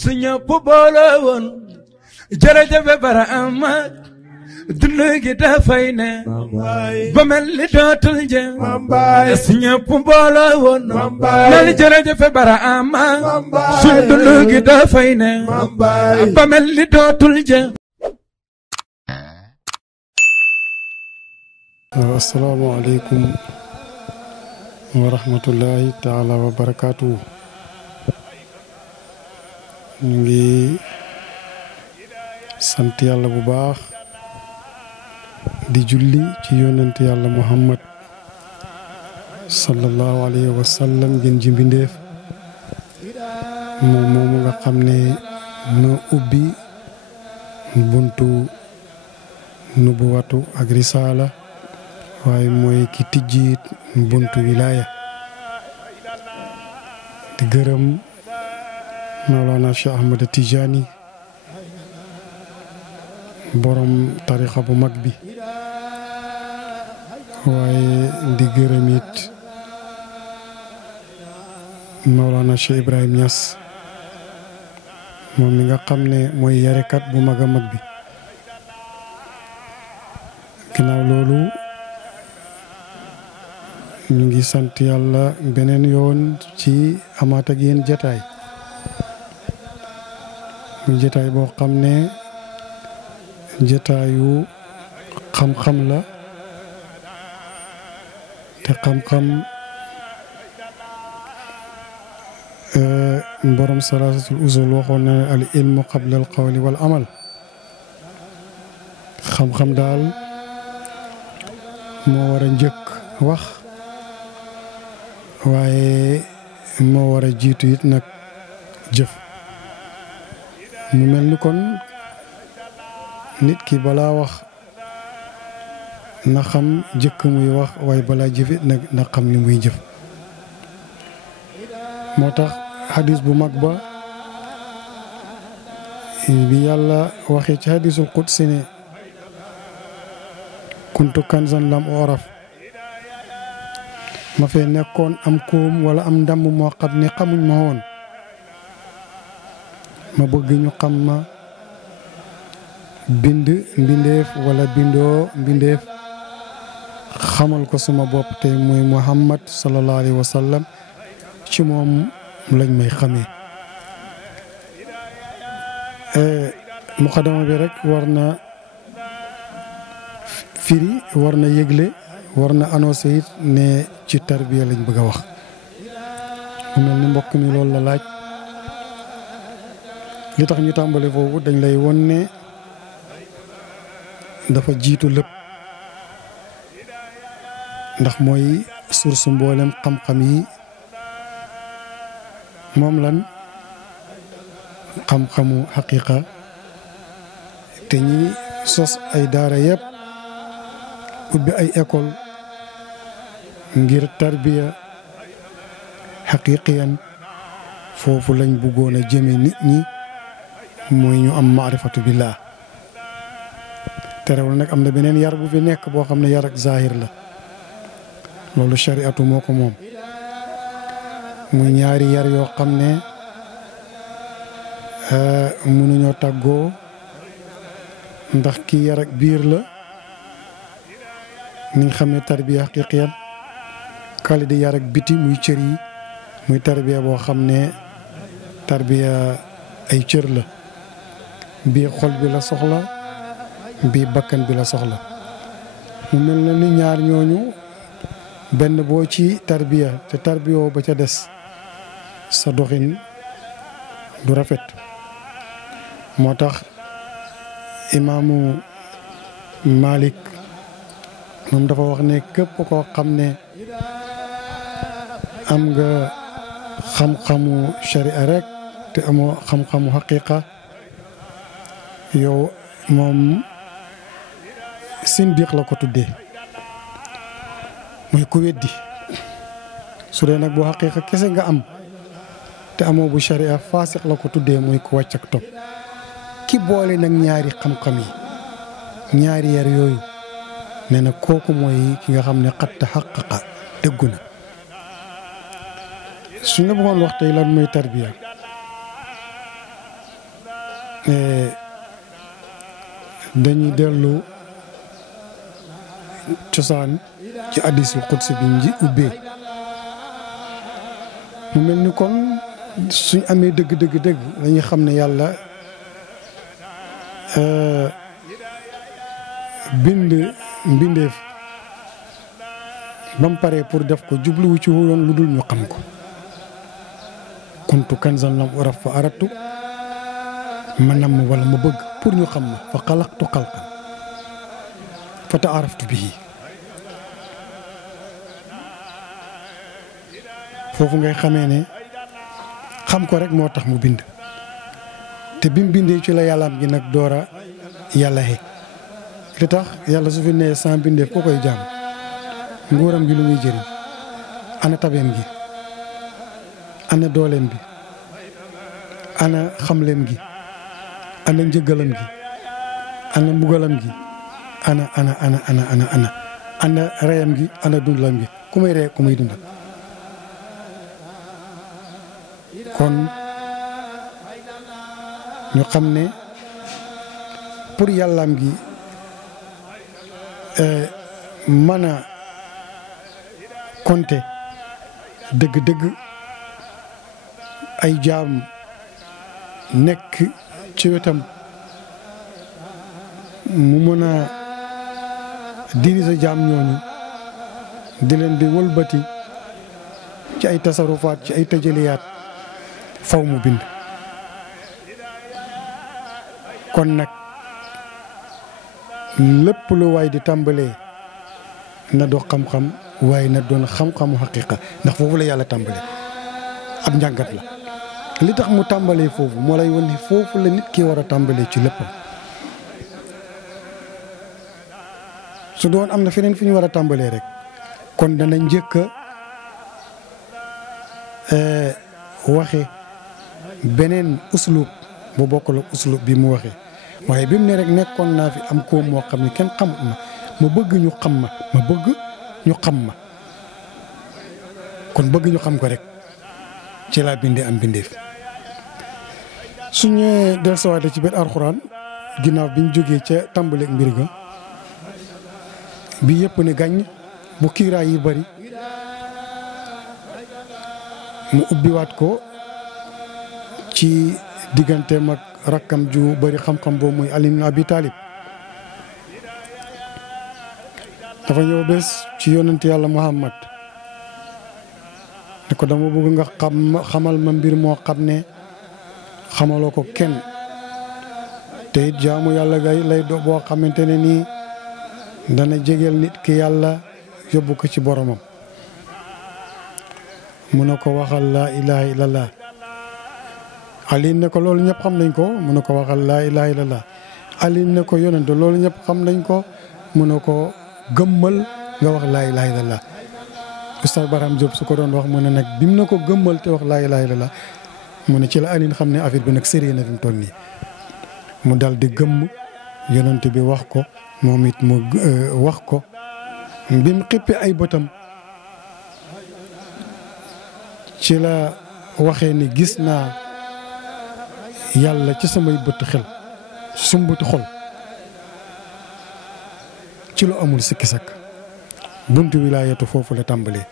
su ñëpp boole woon jërëjëf Barhama dund gi dafay ne ba mel ni dootul jeex su ñëpp boole woon mel jërëjëf Barhama su dund gi dafay ne ba mel ni dootul jeex. Assalaamu aleykum wa rahmatullahi taala wa barakaatu. ñu ngi sant yàlla bu baax di julli ci yonent yàlla Muhammad sallallahu alayhi wa sallam gën ji mbindéef moom moomu nga xam ne moo ubbi buntu nubuwatu ak risaala waaye mooy ki tijjiit buntu wilaaya di gërëm Mawlana Cheikh Ahmad Tijani borom tarixa bu mag bi waaye di gërëm it Mawlana Cheikh Ibrahim Niass moom mi nga xam ne mooy yarekat bu mag a mag bi ginnaaw loolu ñu ngi sant yàlla beneen yoon ci amaat ak yéen jataay muy jataay boo xam ne jataayu xam-xam la te xam-xam borom salaasatul usul waxoon na al ilmu qabla al qawli wal amal xam-xam daal moo war a njëkk wax waaye moo war a jiitu it nag jëf mu mel ni kon nit ki balaa wax na xam jëkk muy wax waaye balaa jëfit nag na xam li muy jëf moo tax xadis bu mag ba bi yàlla waxee ci xadisul qudsi ne kuntu kanzan lam oraf ma fee nekkoon am koom wala am ndàmm moo xam ne xamuñ ma woon ma bëgg ñu xam ma bind mbindeef wala bindoo mbindeef xamal ko suma bopp te muy Muhammad sallallahu alayhi wa sallam ci moom lañ may xamee muqaddama bi rek war na firi war na yëgle war na annoncé it ne ci tarbiya lañ bëgg a wax mu mel ni mbokk mi loolu la laaj li tax ñu tàmbale foofu dañ lay won ne dafa jiitu lépp ndax mooy source mboolem xam-xam yi moom lan xam-xamu xaqiqa te ñi sos ay daara yëpp ubbi ay école ngir tarbiya xaqiqiyan foofu lañ bëggoon a jëme nit ñi mooy ñu am maarifatu billah terewul nag am na beneen yar bu fi nekk boo xam ne yar ak zahir la loolu shariatu moo ko moom muy ñaari yar yoo xam ne mënuñoo tàggoo ndax ki yar ak biir la ni nga xam ne tarbiya haqiqiyan kali di yar ak biti muy cër yi muy tarbiya boo xam ne tarbiya ay cër la bii xol bi la soxla bii bakkan bi la soxla mu mel na ni ñaar ñooñu benn boo ci tarbiya te tarbiyoo ba ca des sa doxin du rafet moo tax imaamu Malik moom dafa wax ne képp koo xam ne am nga xam-xamu sharia rek te amoo xam-xamu haqiqa yow moom sindiq la ko tuddee muy ku weddi su dee nag boo haqiqa kese nga am te amoo bu sharia faasiq la ko tuddee muy ku wàcc ak topp ki boole nag ñaari xam-xam yi ñaari yar yooyu nee na kooku mooy ki nga xam ne xat taxaqaqa dëggu na suñ la bëggoon wax tey lan mooy tarbiya dañuy dellu cosaan ci hadiisul qudsi bi nji ubbee mu mel ni kon suñ amee dëgg dañuy xam ne yàlla mbindeef ba mu paree pour def ko jubluwu ci woon lu dul ñu xam ko kuntu kanzan lam uraf fa aratu ma namm wala ma bëgg pour ñu xam ma fa xalaqtu xalqan fa taaraftu bihi foofu ngay xamee ne xam ko rek moo tax mu bind te bi mu bindee ci la yàllaam gi nag doora yàlla he li tax yàlla su fi nee sans bindeef koo koy jaam nguuram gi lu muy jëriñ ana tabeem gi ana dooleem bi ana xamleem gi ana njëggalam gi ana mbugalam gi ana reyam gi ana dundalam gi ku may rey ku may dundal kon ñu xam ne pour yàllaam gi mën a compter dëgg-dëgg ay jaam nekk ci wetam mu mën a diriger jaam ñooñu di leen di wëlbati ci ay tasarufaat ci ay tëjaliyaat faw mu bind kon nag lépp lu waay di tàmbalee na doon xam-xam waaye na doon xam-xamu xaqiqa ndax foofu la yàlla tàmbalee ab njàngat la li tax mu tàmbalee foofu moo lay wan ni foofu la nit ki war a tàmbalee ci léppam su doon am na feneen fi ñu war a tàmbalee rek kon dana njëkk a waxe beneen uslub bu bokkul ak uslub bi mu waxee waaye bi mu ne rek nekkoon naa fi am koom moo xam ne kenn xamut ma bëgg ñu xam ma bëgg ñu xam ma kon bëgg ñu xam ko rek ci laa bindee am bindeef su ñëwee dellusiwaatee ci biir alxuraan ginnaaw bi ñu jógee ca tàmbaleeg mbir ga bi yëpp ne gàññ bu kiiraay yi bari mu ubbiwaat ko ci digganteem ak rakkam ju bari xam-xam boobu muy Ali ibn Abi Talib dafa ñëw bés ci yonent yàlla Muhammad ne ko dama bëgg nga xamal ma mbir moo xam ne xamaloo ko kenn te it jaamu yàlla gay lay do boo xamante ne nii dana jegeel nit ki yàlla yóbbu ko ci boromam mu ne ko waxal laa ilaha illallah Ali ne ko loolu ñëpp xam nañ ko mu ne ko waxal laa ilaha illallah Ali ne ko yonent loolu ñëpp xam nañ ko mu ne ko gëmmal nga wax laa ilaha illallah Oustaz Barham Diop su ko doon wax mu ne nag bi mu ne ko gëmmal te wax laa ilaha illallah mu ne ci la Ali xam ne affaire bi nag sérieux na fi mu toll nii mu dal di gëmm yonent bi wax ko moom it mu wax ko bi mu xippi ay bëtam ci la waxee ni gis naa yàlla ci samay bët xel sumbati xol ci lu amul sikki sakk buntu wilaayatu foofu la tàmbalee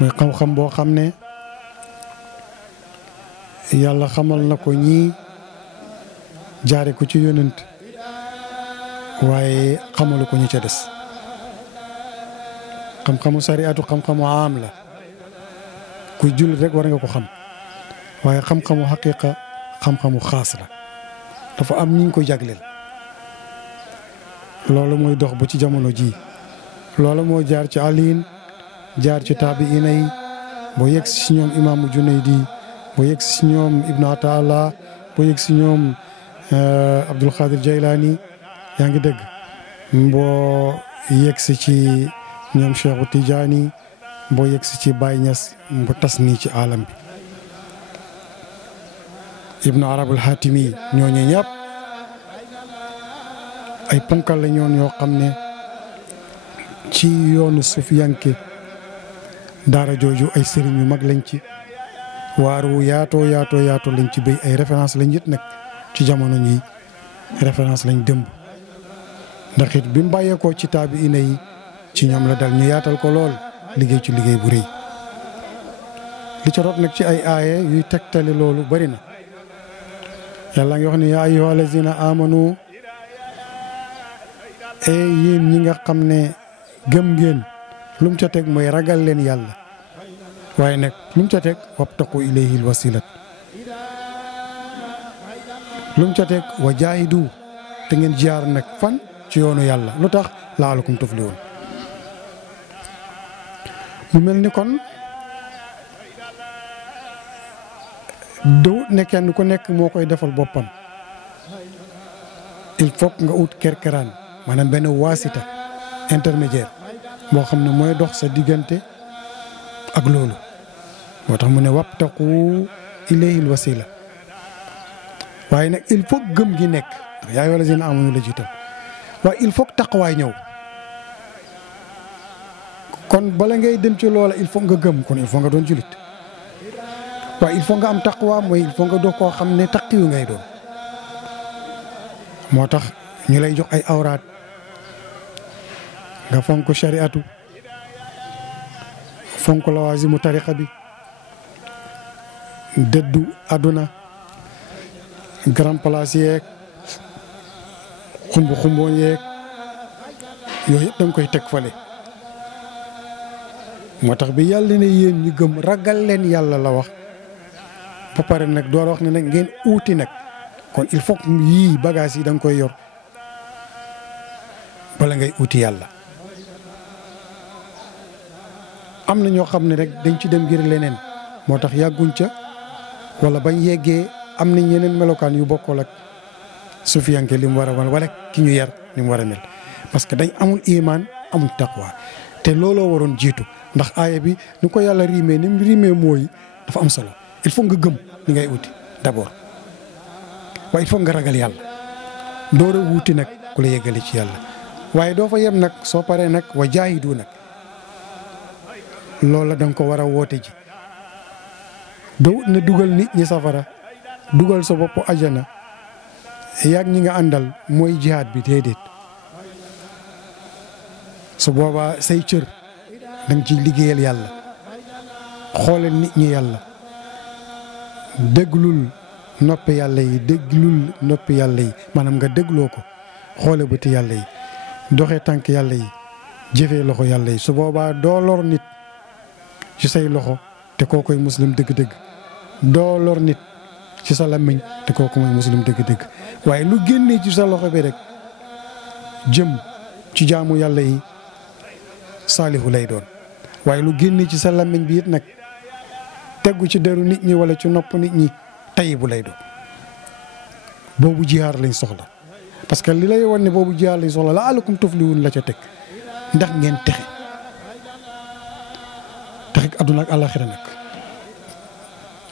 muy xam-xam boo xam ne yàlla xamal na ko ñii jaare ko ci yonent waaye xamalu ko ñu ca des xam-xamu sariatu xam-xamu am la kuy jullit rek war nga ko xam waaye xam-xamu xaqiqa xam-xamu xaas la dafa am ñu ko jagleel loolu mooy dox ba ci jamono ji loolu moo jaar ci aliin jaar ci taabiina yi boo yegg si ñoom imaamu Junaydi boo yegg si ñoom Ibnu Ataala boo yegg si ñoom Abdul Xaadir Jaylaani yaa ngi dégg boo yegg si ci ñoom Cheikhu Tijaani boo yegg si ci Baay Ñas bu tas nii ci alam bi Ibnu Arabul Hatimi ñooñu ñëpp ay ponkal la ñoon yoo xam ne ci yoonu sufiyanke daara jooju ay sëriñ yu mag lañ ci waar wu yaatoo lañ ci béy ay référence lañ it nag ci jamono ñi référence lañ dëmb ndax it bi mu bàyyeekoo ci taabi ina yi ci ñoom la dal ñu yaatal ko lool liggéey ci liggéey bu rëy li ca rot nag ci ay aaye yuy tegtali loolu bari na yàlla ngi wax ne yaa ayyuha allazina amanu yéen ñi nga xam ne gëm ngeen lu mu ca teg mooy ragal leen yàlla waaye nag lu mu ca teg wabtaqu ilayhi alwasilat lu mu ca teg wa jaahidu te ngeen jaar nag fan ci yoonu yàlla lu tax laalakum tuflihun mu mel ni kon du ne kenn ku nekk moo koy defal boppam il faut nga ut kerkeraan maanaam benn waasita intermédiaire boo xam ne mooy dox sa diggante ak loolu moo tax mu ne wabtaqu ilayhil wasila waaye nag il faut gëm gi nekk ndax yaa ayyuhal lazina amanu la jiital waaye il faut taqwaay ñëw kon bala ngay dem ci loola il faut nga gëm kon il faut nga doon julit waaye il faut nga am taqwa mooy il faut nga doon koo xam ne taqiyu ngay doon moo tax ñu lay jox ay awraat nga fonk shariatu fonk lawazimu tariqa bi dëddu àdduna grand place yeeg xumbu yeeg yooyu yëpp da nga koy teg fale moo tax bi yàlla ne yéen ñu gëm ragal leen yàlla la wax ba pare nag door a wax ne nag ngeen uuti nag kon il faut yii bagages yi da nga koy yor bala ngay uuti yàlla am na ñoo xam ne rek dañ ci dem ngir leneen moo tax yàgguñ ca wala bañ yeggee am nañ yeneen melokaan yu bokkul ak sufiyanke li mu war a wan wala ki ñu yar li mu war a mel parce que dañ amul imaan amul taqwa te looloo waroon jiitu ndax aaya bi ni ko yàlla riimee ni mu riimee mooy dafa am solo il faut nga gëm li ngay uti d'abord waaye il faut nga ragal yàlla door a wuuti nag ku la yeggale ci yàlla waaye doo fa yem nag soo paree nag wa jaahidu nag loola da nga ko war a woote ji doo ne dugal nit ñi safara dugal sa bopp ajana yaag ñi nga àndal mooy jihaad bi déedéet su boobaa say cër da nga ciy liggéeyal yàlla xoolal nit ñi yàlla déglul noppi yàlla yi déglul noppi yàlla yi maanaam nga dégloo ko xoole bëti yàlla yi doxee tànk yàlla yi jëfee loxo yàlla yi su boobaa doo lor nit ci say loxo te koo koy muslim dëgg-dëgg doo lor nit ci sa làmmiñ te kooku mooy muslim dëgg-dëgg waaye lu génnee ci sa loxo bi rek jëm ci jaamu yàlla yi saalihu lay doon waaye lu génnee ci sa làmmiñ bi it nag teggu ci deru nit ñi wala ci nopp nit ñi tayibu lay doon boobu jihaar lañ soxla parce que li lay wan ne boobu jihaar lañ soxla la alakum tuflihun la ca teg ndax ngeen texe adduna ak alaxira nag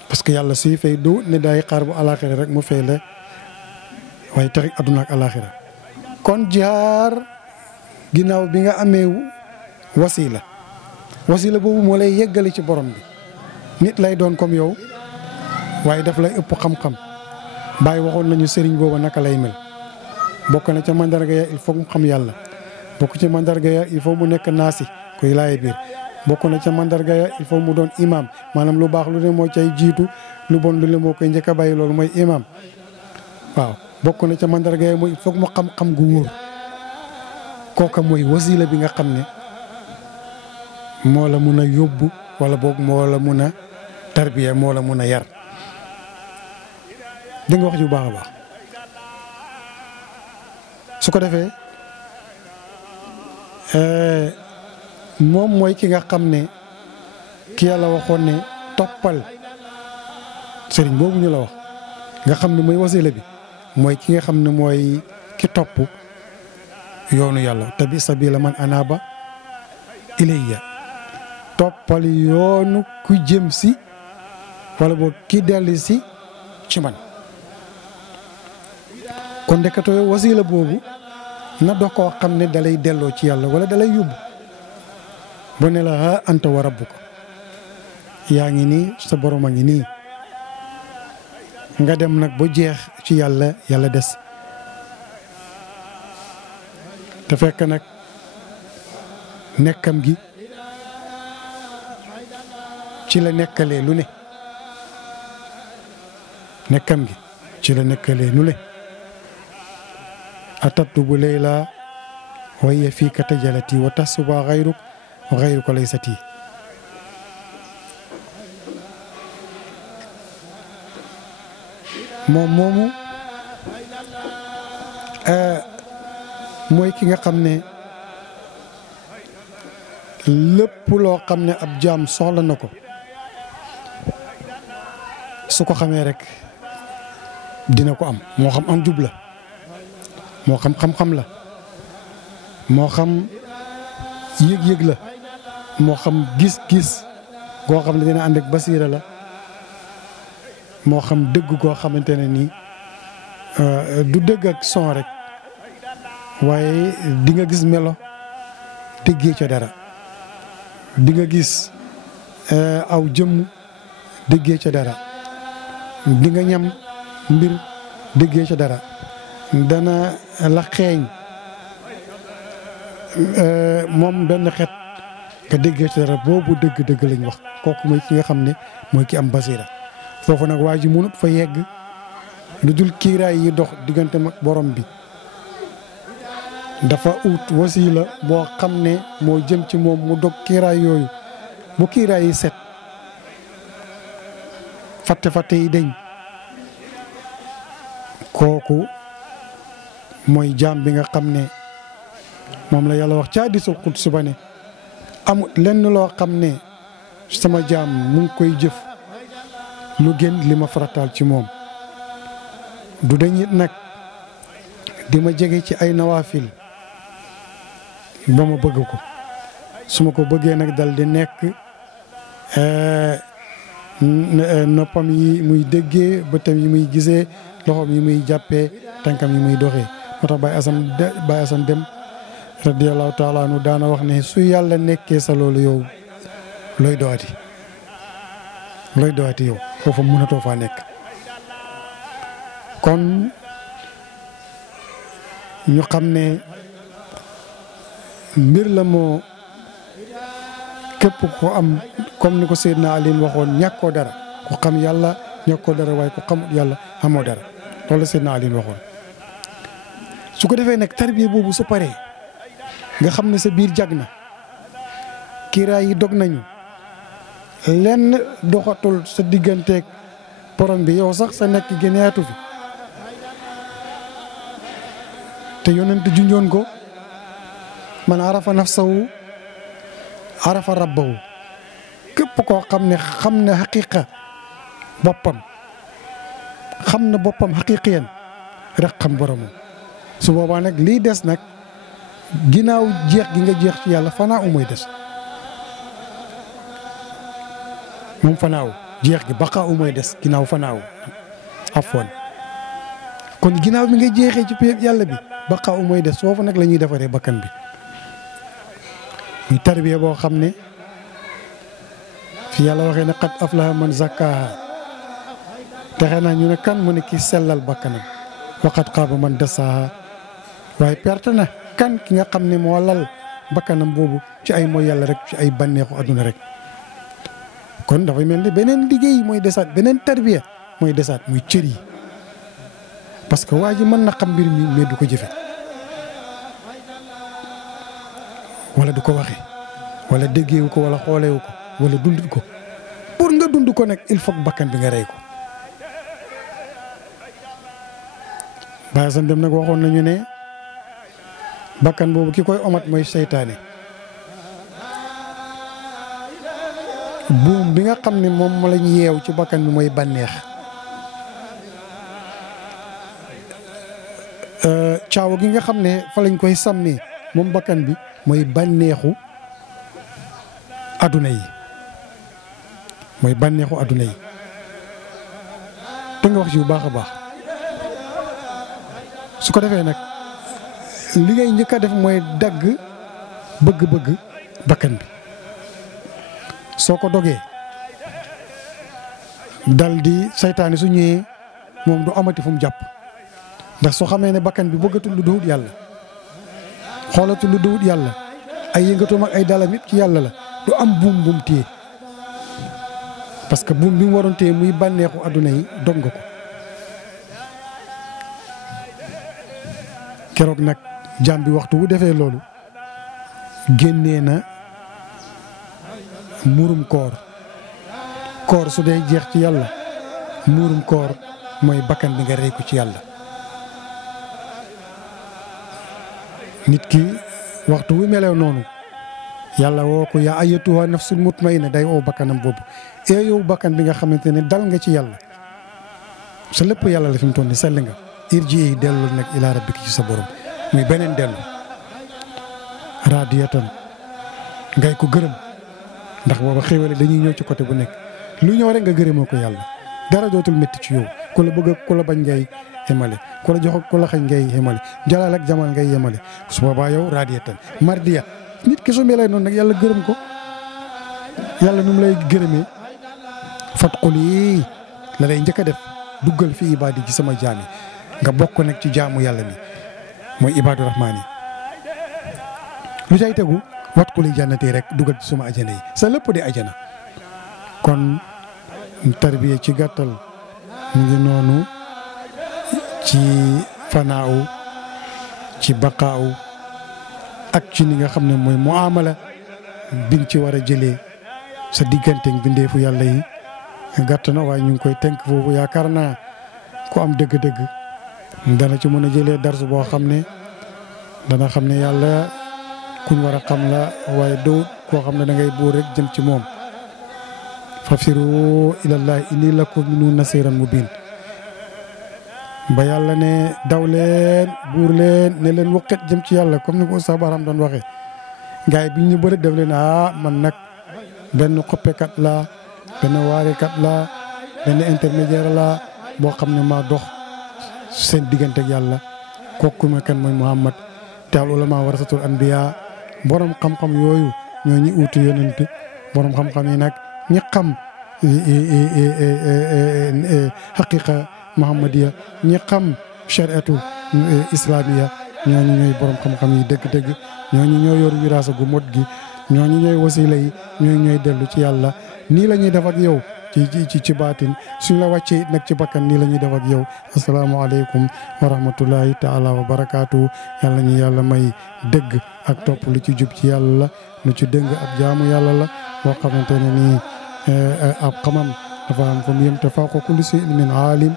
parce que yàlla suy fay du ne day xaar bu alaxira rek mu fay la waaye tax adduna ak alaxira kon jihaar ginnaaw bi nga amee wasila boobu moo lay yeggale ci borom bi nit lay doon comme yow waaye daf lay ëpp xam-xam bàyyi waxoon nañu sëriñ booba naka lay mel bokk na ca mandarga ya il faut mu xam yàlla bokk ci mandarga ya il faut mu nekk naasi kuy laaye biir bokk na ca mandarga ya il faut mu doon imam maanaam lu baax lu ne moo cay jiitu lu bon lu ne moo koy njëkk a bàyyi loolu mooy imam waaw bokk na ca mandarga ya mooy il faut mu xam-xam gu wóor kooka mooy wasila bi nga xam ne moo la mun a yóbbu wala boog moo la mun a tarbiya moo la mun a yar di nga wax ju baax a baax su ko defee moom mooy ki nga xam ne ki yàlla waxoon ne toppal sëriñ boobu ñu la wax nga xam ne mooy wasila bi mooy ki nga xam ne mooy ki topp yoonu yàlla tabi sabila man anaba ilayya toppal yoonu ku jëm si wala boog ki dellu si ci man kon ndeketoo wasila boobu na dox koo xam ne dalay delloo ci yàlla wala dalay yóbbu ba ne la anta wa rabbuka yaa ngi nii sa borom a ngi nii nga dem nag ba jeex ci yàlla yàlla des te fekk nag nekkam gi ci la nekkalee lu ne nekkam gi ci la nekkalee lu ne atatlubu layla wa hiya fiika tajalati wa tahsubuha gayruk wa gayruka laysati moom moomu mooy ki nga xam ne lépp loo xam ne ab jaam soxla na ko su ko xamee rek dina ko am moo xam am jub la moo xam xam-xam la moo xam yëg-yëg la moo xam gis-gis goo xam ne dina ànd ak basiira la moo xam dëgg goo xamante ne nii du dëgg ak son rek waaye di nga gis melo déggee ca dara di nga gis aw jëmm déggee ca dara di nga ñam mbir déggee ca dara dana la xeeñ moom benn xet nga déggee ca dara boobu dëgg-dëgg lañ wax kooku mooy ki nga xam ne mooy ki am basiira foofu nag waa ji mënut fa yegg lu dul kiiraay yi dox diggante mag borom bi dafa ut wasiila boo xam ne moo jëm ci moom mu dog kiiraay yooyu bu kiiraay yi set fàtte yi deñ kooku mooy jaam bi nga xam ne moom la yàlla wax ca hadiisul qudsi ba ne amul lenn loo xam ne sama jaam mu ngi koy jëf lu gën li ma farataal ci moom du dañit nag di ma jege ci ay nawaafil ba ma bëgg ko su ma ko bëggee nag dal di nekk noppam yi muy déggee bëtam yi muy gisee loxoom yi muy jàppee tànkam yi muy doxee moo tax Baye Assane Dem radiyallahu taala anhu daana wax ne su yàlla nekkee sa loolu yow looy doxati yow foofu mënatoo faa nekk kon ñu xam ne mbir la moo képp ko am comme ni ko Seydina Ali waxoon ñàkkoo dara ku xam yàlla ñàkkoo dara waaye ku xamut yàlla xamoo dara loolu la Seydina Ali waxoon su ko defee nag tarbiya boobu su paree nga xam ne sa biir jag na kiiraay yi dog nañu lenn doxatul sa digganteeg borom bi yow sax sa nekk génneatu fi te yonent junjoon ko man arafa nafsahu arafa rabbahu képp koo xam ne xaqiqa boppam xam na boppam xaqiqiyan rek xam boromam su boobaa nag lii des nag ginnaaw jeex gi nga jeex ci yàlla fanaa mooy des moom fanaaw jeex gi baqaa mooy des ginnaaw fanaaw afoon kon ginnaaw bi nga jeexee ci péeb yàlla bi baqaa mooy des foofu nag la ñuy defaree bakkan bi muy tarbiya boo xam ne fi yàlla waxee ne qad aflaha man zakkaaha texe naa ñu ne kan mu ne ki sellal bakkanam wa qad xaaba man dassaaha waaye perte na kan ki nga xam ne moo lal bakkanam boobu ci ay mooy yàlla rek ci ay bànneexu àdduna rek kon dafay mel ni beneen liggéey mooy desaat beneen tarbiya mooy desaat muy cër yi parce que waa ji mën na xam mbir mi mais du ko jëfe wala du ko waxe wala déggeewu ko wala xoolewu ko wala dundut ko pour nga dund ko nag il faut bakkan bi nga rey ko Baye Assane Dem nag waxoon nañu ne bakkan boobu ki koy omat mooy seytaane buum bi nga xam ne moom ma lañ yeew ci bakkan bi mooy bànneex caawa gi nga xam ne fa lañ koy sàmmee moom bakkan bi mooy bànneexu adduna yi mooy bànneexu adduna yi te nga wax ci bu baax a baax su ko defee nag li ngay njëkk a def mooy dagg bëgg-bëgg bakkan bi soo ko dogee dal di saytaane su ñëwee moom du amati fu mu jàpp ndax soo xamee ne bakkan bi bëggatul lu duwut yàlla xoolatul lu duwut yàlla ay yëngatoom ak ay dalam yëpp ci yàlla la du am buum bu mu téye parce que buum bi mu waroon téye muy bànneexu adduna yi dog nga ko keroog nag jaam bi waxtu wu defee loolu génnee na muurum koor su dee jeex ci yàlla muurum koor mooy bakkan bi nga rey ko ci yàlla nit ki waxtu wu melew noonu yàlla woo ko yaa ayyatuha nafsul mutmainna day oo bakkanam boobu yow bakkan bi nga xamante ne dal nga ci yàlla sa lépp yàlla la fi mu toll ni sell nga irji dellu nag ila rabbika ci sa borom muy beneen dellu radiyatan ngay ko gërëm ndax booba xéwale dañuy ñëw ci côté bu nekk lu ñëw rek nga gërëmoo ko yàlla dara dootul métti ci yow ku la bëgg ku la bañ ngay yemale ku la jox ku la xañ ngay yemale jalal ak jamal ngay yemale su boobaa yow radiyatan mardiya nit ki su melee noonu nag yàlla gërëm ko yàlla nu mu lay gërëmee fatquli la lay njëkk a def duggal fi ibaadi ci sama jaam yi nga bokk nag ci jaamu yàlla mi mooy ibaadu rahmaan yi lu cay tegu watquli jannati rek dugal ci suma ajana yi sa lépp di ajana kon tarbiya ci gàttal mu ngi noonu ci fanaaw ci baqaaw ak ci ni nga xam ne mooy muamala biñ ci war a jëlee sa diggante bindeefu yàlla yi gàtt na waaye ñu ngi koy tënk foofu yaakaar naa ku am dëgg-dëgg dana ci mën a jëlee darsu boo xam ne dana xam ne yàlla kuñ war a xam la waaye doo koo xam ne da ngay buur rek jëm ci moom fafsiru ilallahi inni lakum minhu nasiran mubin ba yàlla ne daw leen buur leen ne leen waqet jëm ci yàlla comme ni ko Oustaz Baram doon waxee gars yi bi ñu bëri def leen man nag benn xoppekat la benn waarekat la benn intermédiaire la boo xam ne maa dox seen diggante ak yàlla kooku ma kan mooy Muhammad te al ulama warasatul anbiya borom xam-xam yooyu ñoo ñi uutu yonent borom xam-xam yi nag ñi xam haqiqa muhammadiya ñi xam shariatu islamiya ñooñu ñooy borom xam-xam yi dëgg-dëgg ñooñu ñooy yor wiraasa gu mot gi ñooñu ñooy wasila yi ñooy dellu ci yàlla nii la ñuy def ak yow ci baatin suñ la wàccee nag ci bakkan nii la ñuy def ak yow asalaamaaleykum wa rahmatullahi taala wa barakaatu yàlla ñu yàlla may dëgg ak topp lu ci jub ci yàlla la lu ci dëng ak jaamu yàlla la boo xamante ne nii ab xamam dafa am fa mu yem te fawqa kulli shay'in min aalim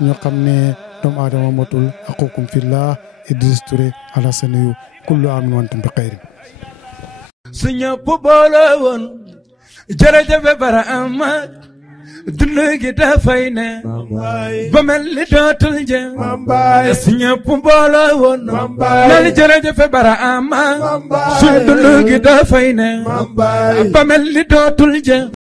ñu xam ne doomu aadama matul aqukum fillah Idriss Touré ala sanayu kullu amin wa antum bi xayrin su ñëpp boole woon jërëjëf Barhama dund gi dafay ne ba mel ni dootul jëm su ñëpp boole woon nal jërëjëf Barhama su dund gi dafay ne ba mel ni dootul jëm